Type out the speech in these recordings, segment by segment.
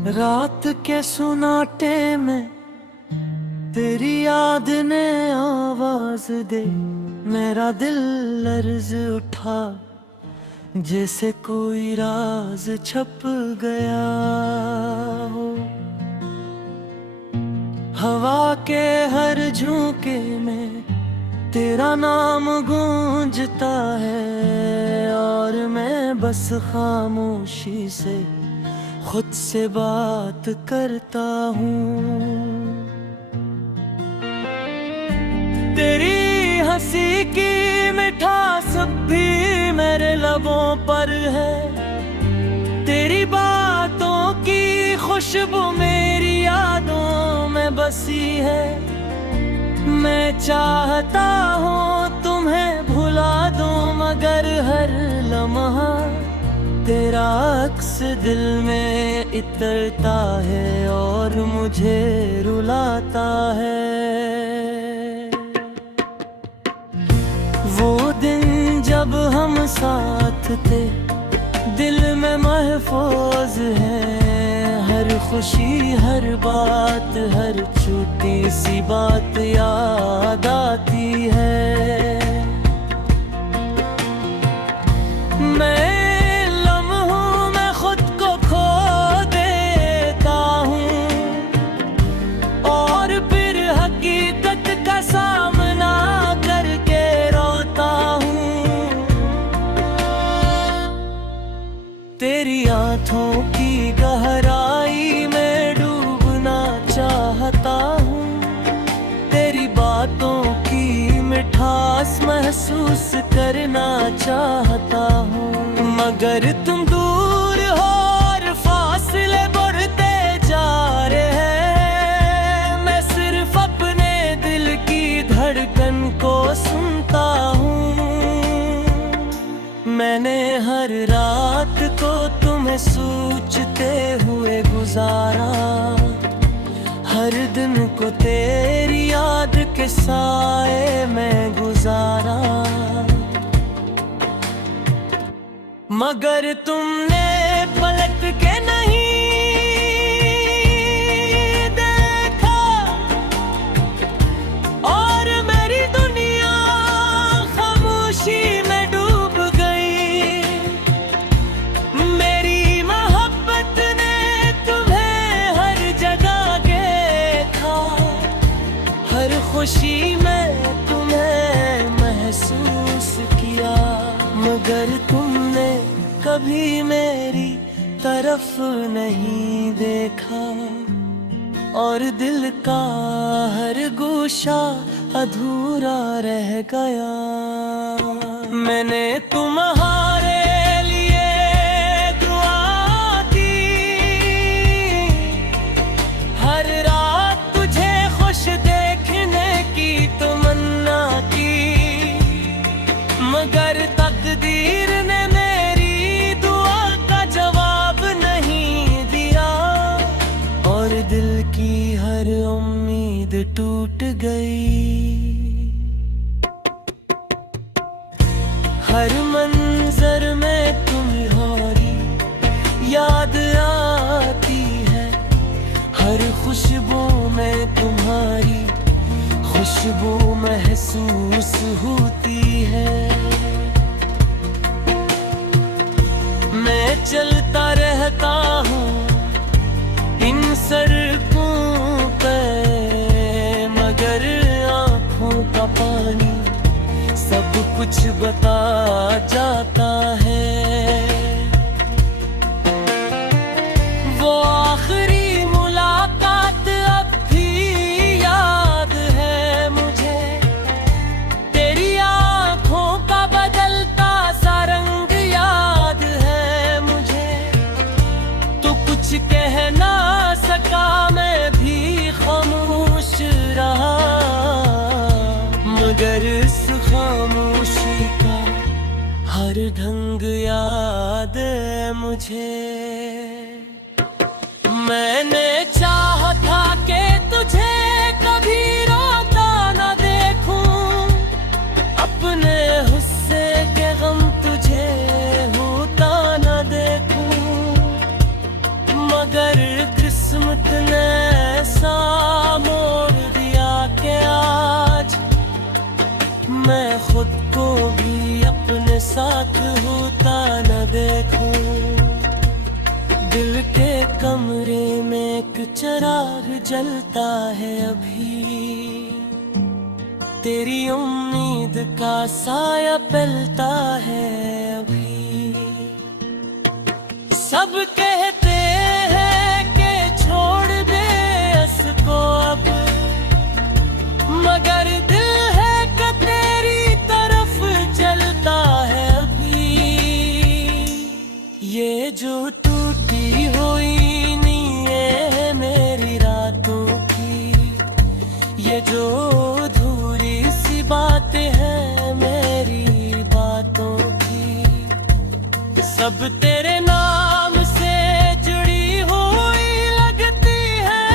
रात के सुनाटे में तेरी याद ने आवाज दे, मेरा दिल लर्ज उठा जैसे कोई राज छप गया हो। हवा के हर झोंके में तेरा नाम गूंजता है और मैं बस खामोशी से खुद से बात करता हूँ। तेरी हंसी की मिठास भी मेरे लबों पर है, तेरी बातों की खुशबू मेरी यादों में बसी है। मैं चाहता हूँ तुम्हें भुला दूं, मगर हर लम्हा तेरा अक्स दिल में इतरता है और मुझे रुलाता है। वो दिन जब हम साथ थे दिल में महफूज है, हर खुशी हर बात हर छोटी सी बात याद आती है। मैं लम्हों में खुद को खो देता हूँ और फिर हकीकत का सामना करके रोता हूँ। तेरी आँखों की गहराई में डूबना चाहता हूँ, तेरी बातों की मिठास महसूस करना चाहता हूँ। मगर तुम दूर हो और फासले बढ़ते जा रहे हैं, मैं सिर्फ अपने दिल की धड़कन को सुनता हूँ। मैंने हर रात को तुम्हें सोचते हुए गुजारा, हर दिन को तेरी याद के साए में गुजारा। मगर तुमने पलट के नहीं देखा और मेरी दुनिया खामोशी में डूब गई। मेरी मोहब्बत ने तुम्हें हर जगह देखा, हर खुशी में तुम्हें महसूस किया, मगर तुमने कभी मेरी तरफ नहीं देखा और दिल का हर गोशा अधूरा रह गया। मैंने तुम्हारे लिए दुआ की, हर रात तुझे खुश देखने की तमन्ना की, मगर तकदीर ने मेरी दुआ का जवाब नहीं दिया और दिल की हर उम्मीद टूट गई। हर मंजर में तुम्हारी याद आती है, हर खुशबू में तुम्हारी खुशबू महसूस होती है। मैं चलता रहता हूँ इन सड़कों पे, मगर आँखों का पानी सब कुछ बता जाता है। वो आखिरी मुलाकात अब भी याद है मुझे, तेरी आँखों का बदलता सा रंग याद है मुझे। तू कुछ कह ना सका, मैं भी खामोश रहा, मगर इस खामोशी का हर ढंग याद है मुझे। मैंने चाहा था कि तुझे कभी रोता न देखूं, अपने गुस्से के गम तुझे होता न देखूं, मगर कमरे में एक चिराग जलता है अभी, तेरी उम्मीद का साया पलता है अभी। सब कहते हैं कि छोड़ दे इसको अब, मगर दिल है कि तेरी तरफ चलता है अभी। ये जो टूटी हुई नींदें हैं मेरी रातों की, ये जो अधूरी सी बातें हैं मेरी बातों की, सब तेरे नाम से जुड़ी हुई लगती है,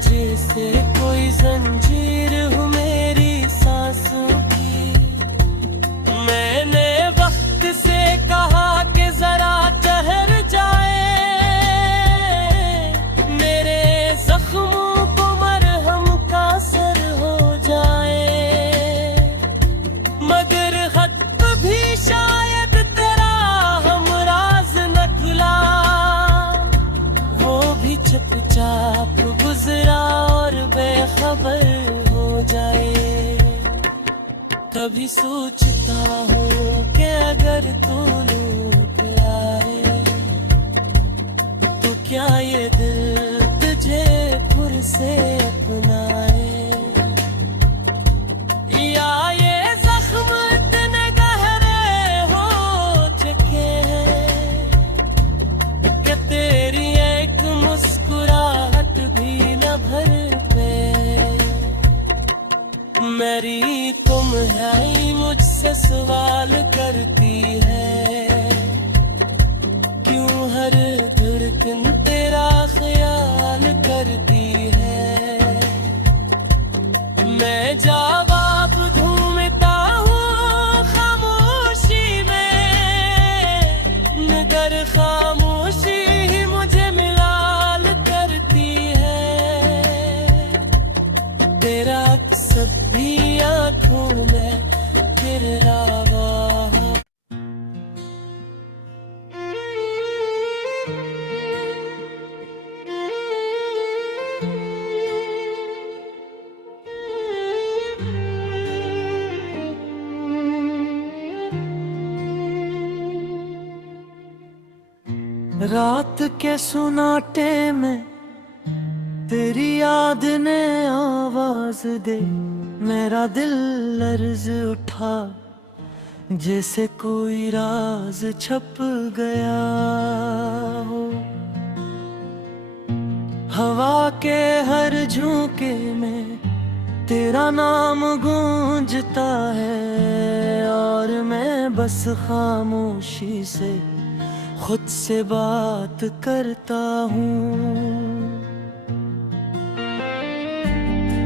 जैसे कोई जंजीर हो मेरी सांसों की। मैंने वक्त से कहा कि जरा ठहर जाए, मेरे जख्मों को मरहम का असर हो जाए, मगर खत भी शायद तेरा हमराज न खुला, वो भी चुपचाप गुजरा और बेखबर हो जाए। कभी सोचता हूँ कि अगर तू लौट आए, तो क्या ये दिल तुझे फिर से अपनाए, या ये जख्म इतने गहरे हो चुके हैं कि तेरी एक मुस्कुराहट भी न भर पे। मेरी तुम है मुझसे सवाल करती है, क्यों हर धड़कन तेरा ख्याल करती है। मैं जवाब ढूंढता हूँ खामोशी में, मगर खामोशी ही मुझे मिलाल करती है। तेरा अक्सर भी आँखों में फिर रहा। रात के सुनाटे में तेरी याद ने आवाज दे, मेरा दिल लर्ज उठा, जैसे कोई राज छप गया हो। हवा के हर झोंके में तेरा नाम गूंजता है, और मैं बस खामोशी से खुद से बात करता हूँ।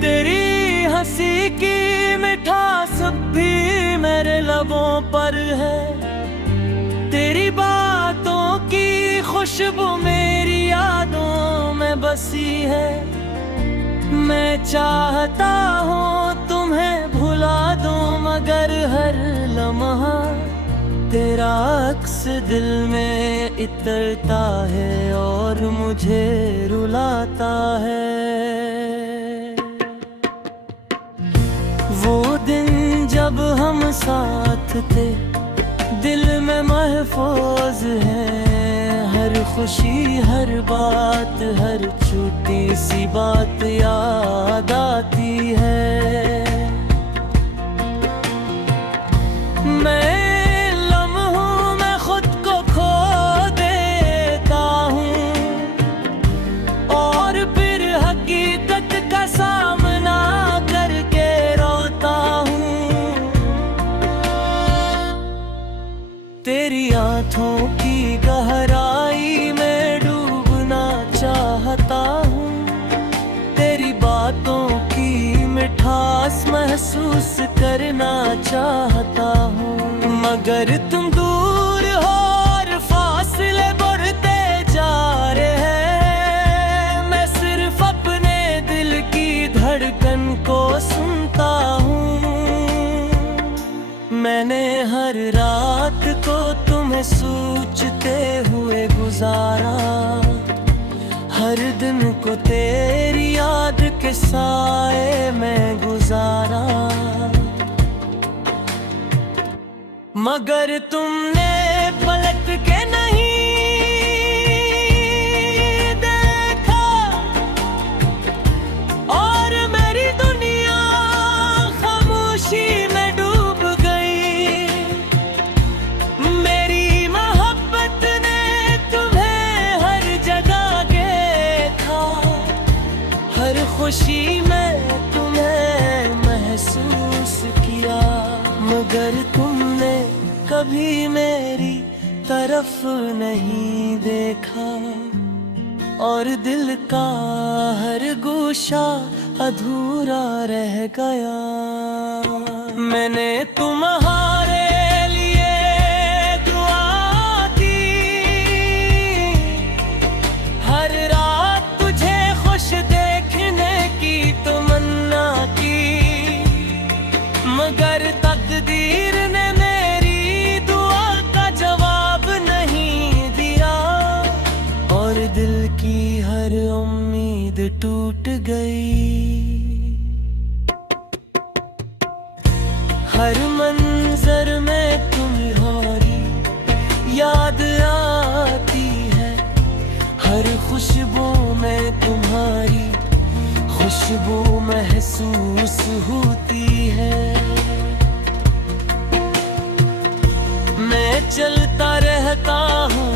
तेरी हंसी की मिठास भी मेरे लबों पर है, तेरी बातों की खुशबू मेरी यादों में बसी है। मैं चाहता हूँ तुम्हें भुला दूँ, मगर हर लम्हा तेरा अक्स दिल में इतरता है और मुझे रुलाता है। वो दिन जब हम साथ थे दिल में महफूज है, हर खुशी हर बात हर छोटी सी बात याद आती है। मैं तेरी आँखों की गहराई में डूबना चाहता हूँ, तेरी बातों की मिठास महसूस करना चाहता हूँ। मगर तुम दूर हो और फासले बढ़ते जा रहे हैं, मैं सिर्फ अपने दिल की धड़कन को सुनता हूँ। मैंने हर रात रात को तुम्हें सोचते हुए गुजारा, हर दिन को तेरी याद के साए में गुजारा। मगर तुमने पलट के नहीं देखा और मेरी दुनिया खामोशी में डूब गई। मेरी मोहब्बत ने तुम्हें हर जगह देखा, हर खुशी में तुम्हें महसूस किया। मगर तुमने कभी मेरी तरफ नहीं देखा और दिल का हर गोशा अधूरा रह गया। मैंने तुम्हारे लिए दुआ की, हर रात तुझे खुश देखने की तमन्ना की। मगर तकदीर ने मेरी दुआ का जवाब नहीं दिया और दिल की हर उम्मीद टूट गई। हर मंजर में तुम्हारी याद आती है, हर खुशबू में तुम्हारी खुशबू महसूस होती है। मैं चलता रहता हूँ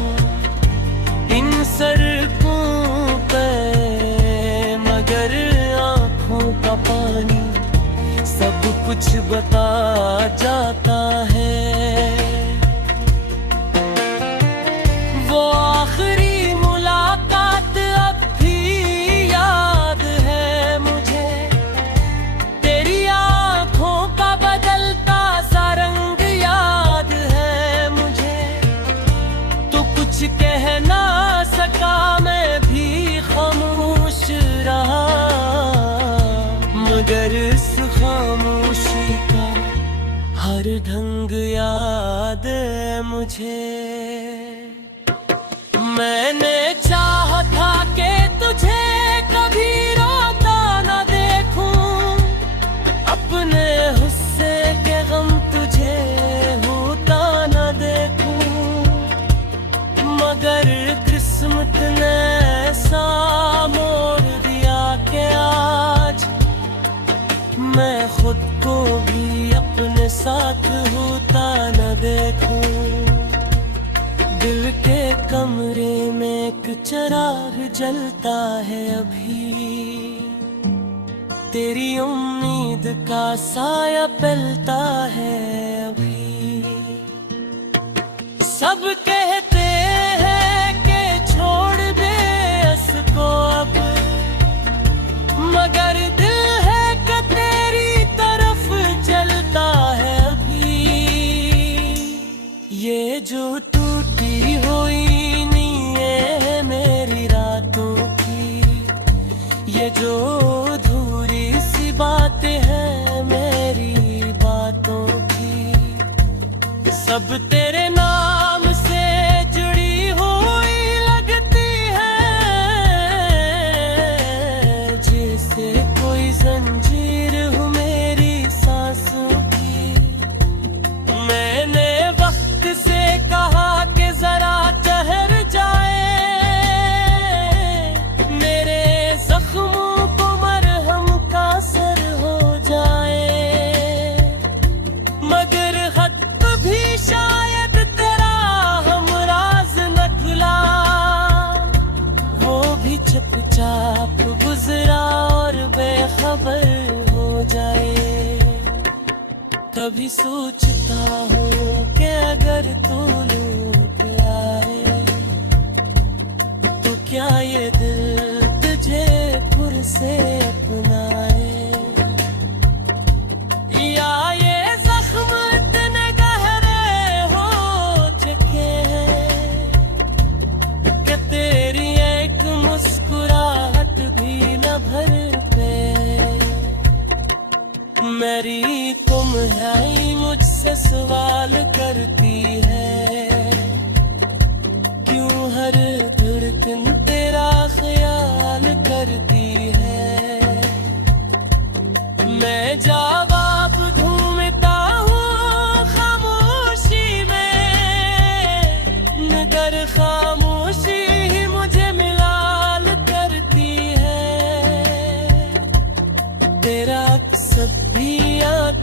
इन सड़कों पे, मगर आँखों का पानी सब कुछ बता जाता है। वो आखिरी मुलाकात अब भी याद है मुझे, तेरी आँखों का बदलता सा रंग याद है मुझे। तो कुछ कह ना सका, मैं भी खामोश रहा, मगर इस खामोशी का हर ढंग याद है मुझे। मैंने चाहा था कि तुझे कभी रोता न देखूं, अपने गुस्से के गम तुझे होता न देखूं। मगर किस्मत ने ऐसा मोड़ दिया कि आज मैं खुद को भी अपने साथ होता न देखूं। दिल के कमरे में एक चिराग जलता है अभी, तेरी उम्मीद का साया पलता है अभी। सब कहते हैं कि छोड़ दे इसको अब, मगर दिल है कि तेरी तरफ जलता है अभी। ये जो टूटी हुई नींदें हैं मेरी रातों की, ये जो अधूरी सी बातें हैं मेरी बातों की, सब तेरे नाम से जुड़ी हुई लगती है। जैसे कोई जंजीर हो मेरी सांसों की। मैंने वक्त से कहा कि जरा ठहर जाए, मेरे जख्मों को मरहम का असर हो जाए। मगर खत भी शायद तेरा हमराज न खुला, वो भी चुपचाप गुजरा और बेखबर हो जाए। कभी सोचता हूँ कि अगर तू लौट आए, तो क्या ये दिल तुझे फिर से अपनाए, या ये जख्म इतने गहरे हो चुके हैं कि तेरी एक मुस्कुराहट भी न भर पे। मेरी तुम है मुझसे सवाल करती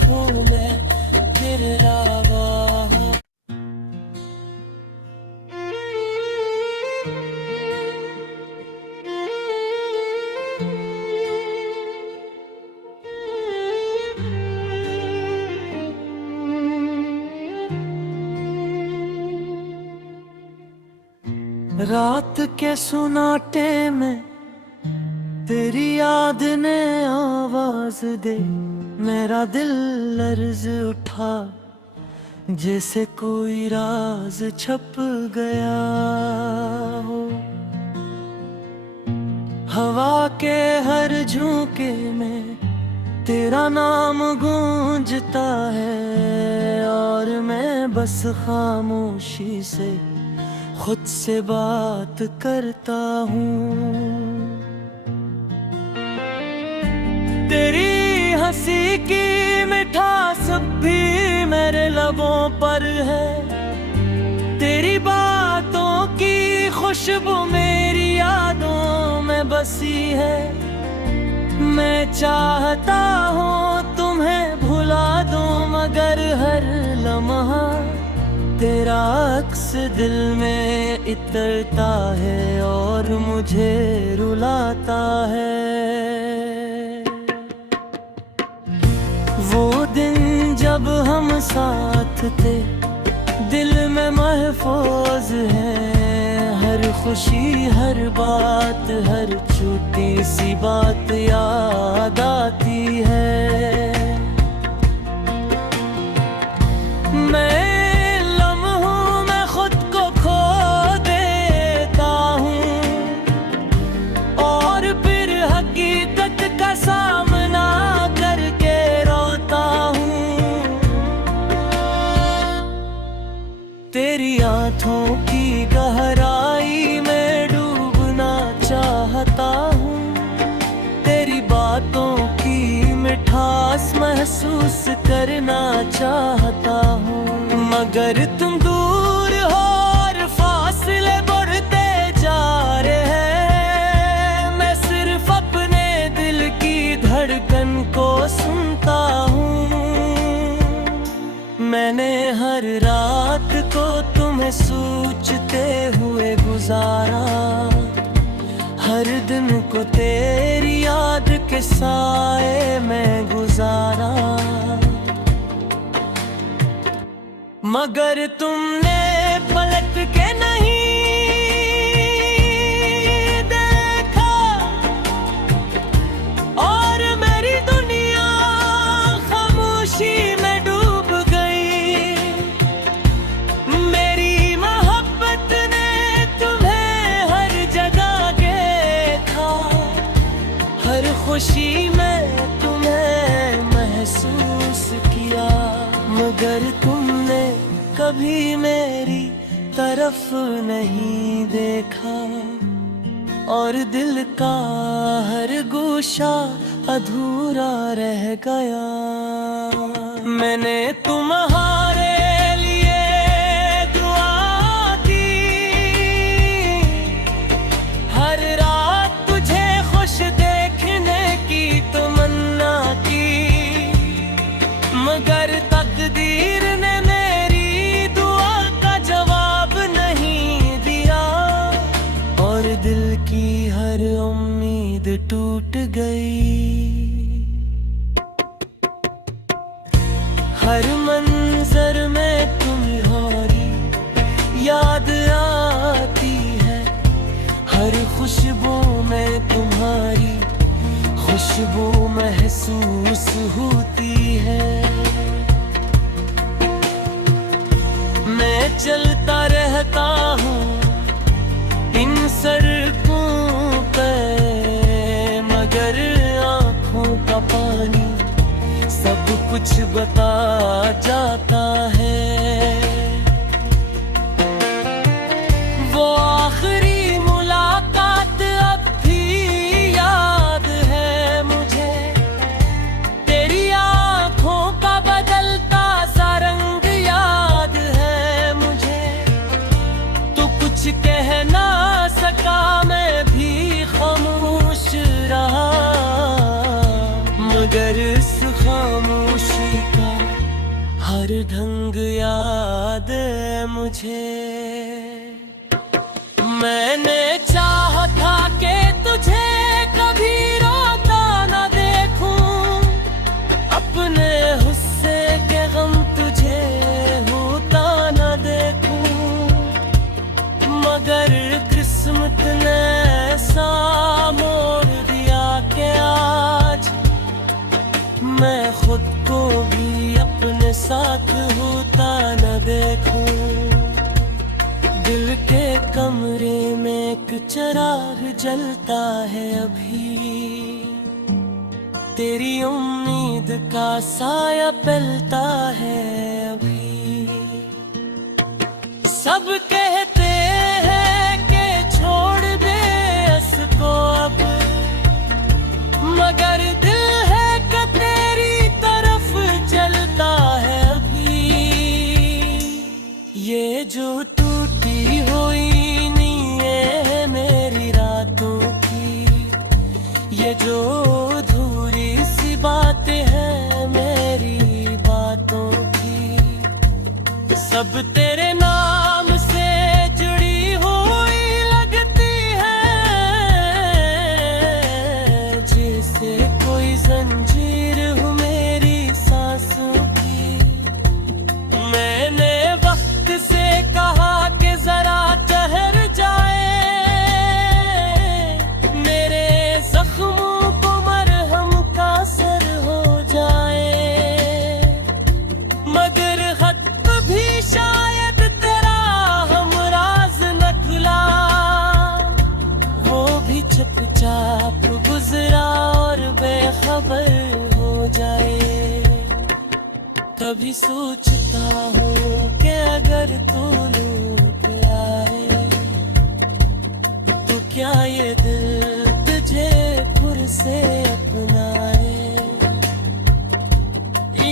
हूँ मैं तेरे अलावा। रात के सुनाटे में तेरी याद ने आवाज दे, मेरा दिल लर्ज उठा जैसे कोई राज छप गया हो। हवा के हर झोंके में तेरा नाम गूंजता है और मैं बस खामोशी से खुद से बात करता हूँ। तेरी हंसी की मिठास भी मेरे लबों पर है, तेरी बातों की खुशबू मेरी यादों में बसी है। मैं चाहता हूँ तुम्हें भुला दूँ मगर हर लम्हा तेरा अक्स दिल में इतरता है और मुझे रुलाता है। वो दिन जब हम साथ थे दिल में महफूज है, हर खुशी हर बात हर छोटी सी बात याद आती है। मैं तेरी आँखों की गहराई में डूबना चाहता हूँ, तेरी बातों की मिठास महसूस करना चाहता हूँ। मगर तुम दूर हो और फासले बढ़ते जा रहे हैं, मैं सिर्फ अपने दिल की धड़कन को सुनता हूँ। मैंने हर रात को तुम्हें सोचते हुए गुजारा, हर दिन को तेरी याद के साए में गुजारा। मगर तुमने पलट के नहीं देखा और मेरी दुनिया खामोशी में डूब गई। मेरी मोहब्बत ने तुम्हें हर जगह देखा, हर खुशी में तुम्हें महसूस किया। मगर तुमने कभी मेरी तरफ नहीं देखा और दिल का हर गोशा अधूरा रह गया। मैंने तुम्हारे लिए दुआ की, हर रात तुझे खुश देखने की तमन्ना की, मगर तकदीर ने मेरी दुआ का जवाब नहीं दिया और दिल की हर उम्मीद टूट गई। हर मंजर में तुम्हारी याद आती है, हर खुशबू में तुम्हारी खुशबू महसूस होती है। मैं चलता रहता हूँ इन सड़कों पे, मगर आँखों का पानी सब कुछ बता जाता है। वो आखिरी मुलाकात अब भी याद है मुझे, तेरी आँखों का बदलता सा रंग याद है मुझे। तो कुछ कह ना सका, मैं भी खामोश रहा, मगर इस खामोशी का ढंग याद है मुझे। मैंने चाहा था कि तुझे कभी रोता न देखूं, अपने गुस्से के गम तुझे होता न देखूं, मगर किस्मत ने ऐसा मोड़ दिया कि आज मैं खुद को भी अपने साथ होता न देखूं। दिल के कमरे में एक चिराग जलता है अभी, तेरी उम्मीद का साया पलता है अभी। सब कहते हैं कि छोड़ दे इसको अब, मगर दिल है कि तेरी तरफ चलता है अभी। ये जो टूटी हुई नींदें हैं मेरी रातों की, ये जो अधूरी सी बातें हैं मेरी बातों की, सब तेरे नाम से जुड़ी हुई लगती है, जैसे कोई जंजीर हो मेरी सांसों की। मैंने वक्त से कहा कि जरा ठहर जाए, मेरे जख्मों को मरहम का असर हो जाए, मगर खत भी शायद तेरा हम राज न खुला, वो भी चुपचाप गुजरा और बेखबर हो जाए। कभी सोचता हूँ कि अगर तू लौट आए तो क्या ये दिल तुझे फिर से अपनाए,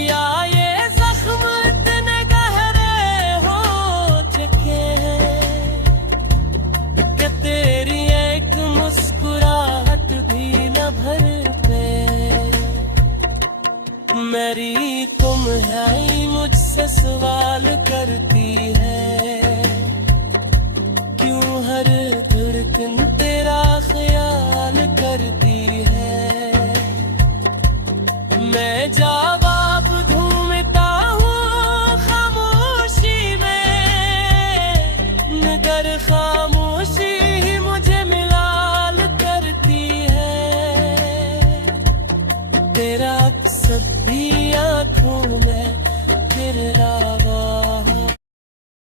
या ये जख्म इतने गहरे हो चुके हैं कि तेरी एक मुस्कुराहट भी न भर पे। मेरी तुम है मुझसे सवाल करती है, क्यों हर धड़कन तेरा ख्याल करती है। मैं जवाब ढूंढता हूँ खामोशी में, मगर खामोशी